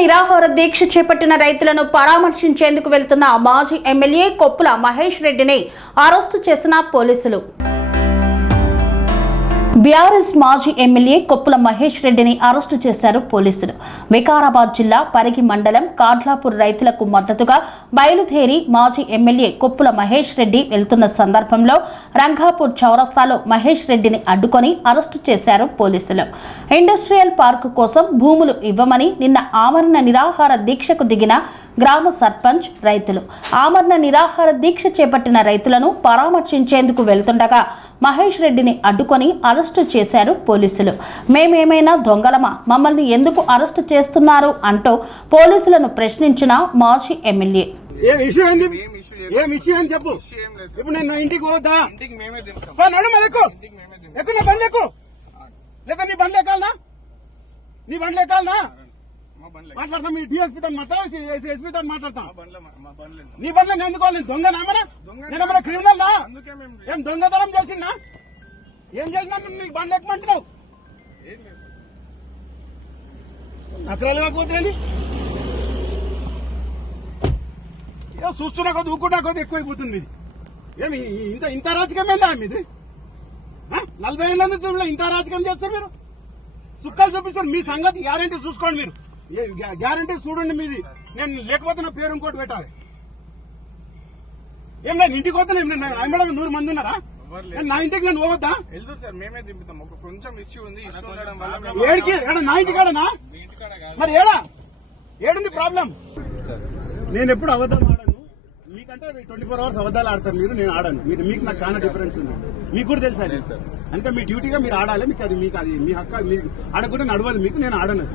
నిరాహార దీక్ష చేపట్టిన రైతులను పరామర్శించేందుకు వెళ్తున్న మాజీ ఎమ్మెల్యే కొప్పుల మహేష్ రెడ్డిని అరెస్టు చేసిన పోలీసులు. బీఆర్ఎస్ మాజీ ఎమ్మెల్యే కొప్పుల మహేష్ రెడ్డిని అరెస్టు చేశారు పోలీసులు. వికారాబాద్ జిల్లా పరిగి మండలం కాడ్లాపూర్ రైతులకు మద్దతుగా బయలుదేరి మాజీ ఎమ్మెల్యే కొప్పుల మహేష్ రెడ్డి వెళ్తున్న సందర్భంలో రంగాపూర్ చౌరస్తాలో మహేష్ రెడ్డిని అడ్డుకొని అరెస్టు చేశారు పోలీసులు. ఇండస్ట్రియల్ పార్కు కోసం భూములు ఇవ్వమని నిన్న ఆమరణ నిరాహార దీక్షకు దిగిన గ్రామ సర్పంచ్ రైతులు ఆమరణ నిరాహార దీక్ష చేపట్టిన రైతులను పరామర్శించేందుకు వెళ్తుండగా మహేష్ రెడ్డిని అడ్డుకొని అరెస్టు చేశారు పోలీసులు. మేమేమైనా దొంగలమా, మమ్మల్ని ఎందుకు అరెస్టు చేస్తున్నారు అంటూ పోలీసులను ప్రశ్నించిన మాజీ ఎమ్మెల్యే. మాట్లాడతాం మీ డిఎస్పీ తో ఎస్పీ తో మాట్లాడతాం. నీ బండ్లో నేను ఎందుకు వాళ్ళని దొంగ నామరా? నేనేమన్నా క్రిమినల్ నా? ఏం దొంగతనం చేసిందా? ఏం చేసినా నీకు బండ్లు ఎక్కుమంటున్నావు? నకరాలు కాకపోతే చూస్తున్నా కొద్ది ఊకుంటా కొద్ది ఎక్కువైపోతుంది. ఇది ఏమి ఇంత రాజకీయమేందా మీది? 40 ఏళ్ళ నుంచి ఇంత రాజకీయం చేస్తారు మీరు. సుక్కలు చూపిస్తారు. మీ సంగతి గ్యారంటీ చూసుకోండి. మీరు గ్యారంటీ చూడండి మీది. నేను లేకపోతే నా పేరు ఇంకోటి పెట్టాలి. ఏం నేను ఇంటికి వద్దా? మేడం 100 మంది ఉన్నారా? నా ఇంటికి నేను పోవద్దా? ఏడికి నా ఇంటి కాడనా? మరి ఏడుంది ప్రాబ్లం? నేను ఎప్పుడు అబద్ధాలు ఆడాను. మీకంటే 24 hours అబద్ధాలు ఆడతారు మీరు, నేను ఆడాను. మీకు నాకు చాలా డిఫరెన్స్ ఉంది. మీకు కూడా తెలుసా? అంటే మీ డ్యూటీగా మీరు ఆడాలి. మీకు అది మీ హక్కు. మీకు ఆడకుండా నడవదు. మీకు నేను ఆడను.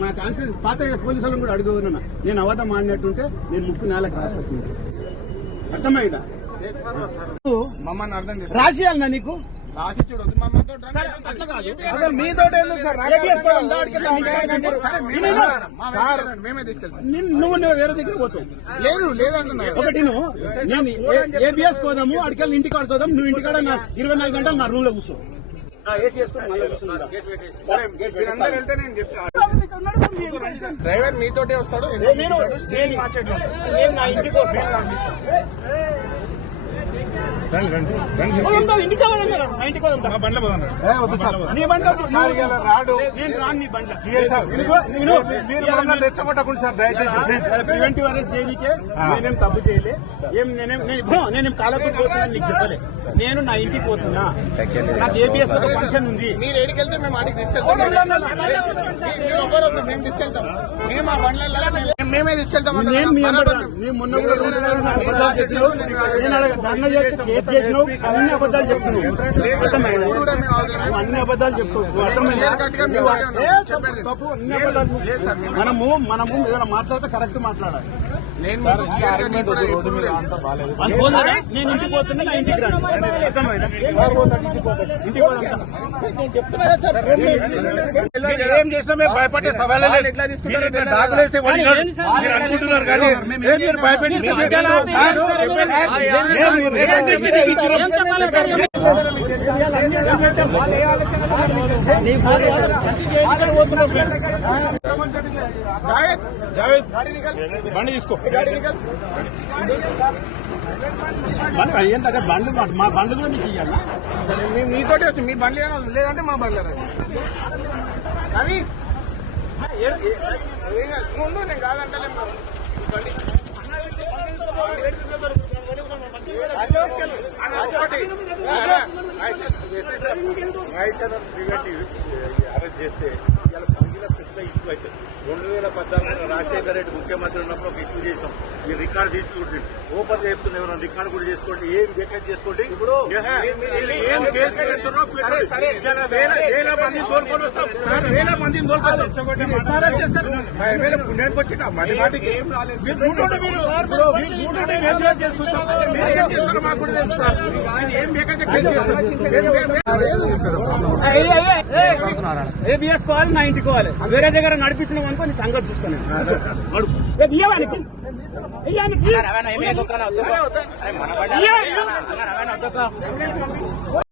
మా కాన్స్టిట్యూషన్ పాత పోలీసులను కూడా అడుగుతున్నా. నేను అబద్ధం ఆడినట్టుంటే నేను ముక్కు నేలకు రాస్తాను. అర్థమైందా? మమ్మల్ని అర్థం చేసి రాసియాలన్నా నీకు రాసి చూడొద్దు. అట్లా కాదు. అసలు మీతో మేమే తీసుకెళ్తాం. నువ్వు వేరే దగ్గర పోతావు. లేదంటున్నా. ఒకటి నేను ఏబిఎస్ కోదాము, అడికెళ్ళి ఇంటికి ఆడుకోదాం. నువ్వు ఇంటికాడ 24 గంటలు నా రూమ్ లో కూర్చో. ఏసీ వేసుకుని వెళ్తే నేను చెప్తాను. డ్రైవర్ మీతోటే వస్తాడు. నా ఇంటికి వస్తాను. రెచ్చగొట్టకుండా సార్ దయచేసి. ప్రివెంటివ్ అరెస్ట్ చేయనికే నేనేం తప్పు చేయలే. నేనేం కాలపూర్ పోతున్నా నీకు చెప్పలే. నేను నా ఇంటికి పోతున్నా. నాకు ఏబిఎస్ ఒక ఫంక్షన్ ఉంది. మీరు ఏడికెళ్తే మేము ఆడికి తీసుకెళ్తాం. మేము తీసుకెళ్తాం. మేము ఆ బండ్ల మేమే తీసుకెళ్తాం. మొన్న కూడా ధర్నా చేస్తే కేసు చేసినావు. అన్ని అబద్దాలు చెప్తున్నావు. అన్ని అబద్దాలు చెప్తావు. మనము ఏదైనా మాట్లాడితే కరెక్ట్ మాట్లాడాలి. నేను ఇంటికి పోతున్నా. నా ఇంటికి ఏం చేసినా మేము భయపడే సవాలే లేదు. దాఖలేస్తే మీరు అనుకుంటున్నారు కానీ మీరు భయపెట్టి బండి తీసుకో. ఏంటంటే బండ్లు మా బండ్లు కూడా మీకు ఇవ్వాలా? మీతోటి వచ్చి మీ బండ్లు లేదంటే మా బండ్లు అది ముందు నేను కాదంటలే. అరెస్ట్ చేస్తే ఇలా పరిగిన పెద్ద ఇష్యూ అవుతుంది. 2014 రాజశేఖర రెడ్డి ముఖ్యమంత్రి ఉన్నప్పుడు ఒక ఇష్యూ చేసినాం. ఈ రికార్డు తీసుకుంటుంది. ఓపెన్ గా చెప్తున్నా. ఎవరైనా రికార్డు కూడా చేసుకోండి. ఏం వేకెట్ చేసుకోండి. ఏం కేసు పెడుతున్నా వేల మంది తోలుకొని వస్తాం. వేల మందిని తోలుకొని చేస్తారు. నేను వచ్చిన మళ్ళీ వాటికి మాకు కూడా తెలుసు సార్. ఏం వేకెట్ కేసు చేస్తారు. ఏబిఎస్ కోవాలి, నా ఇంటికి పోవాలి. వేరే దగ్గర నడిపించిన అనుకో నీ సంగతి చూస్తాను.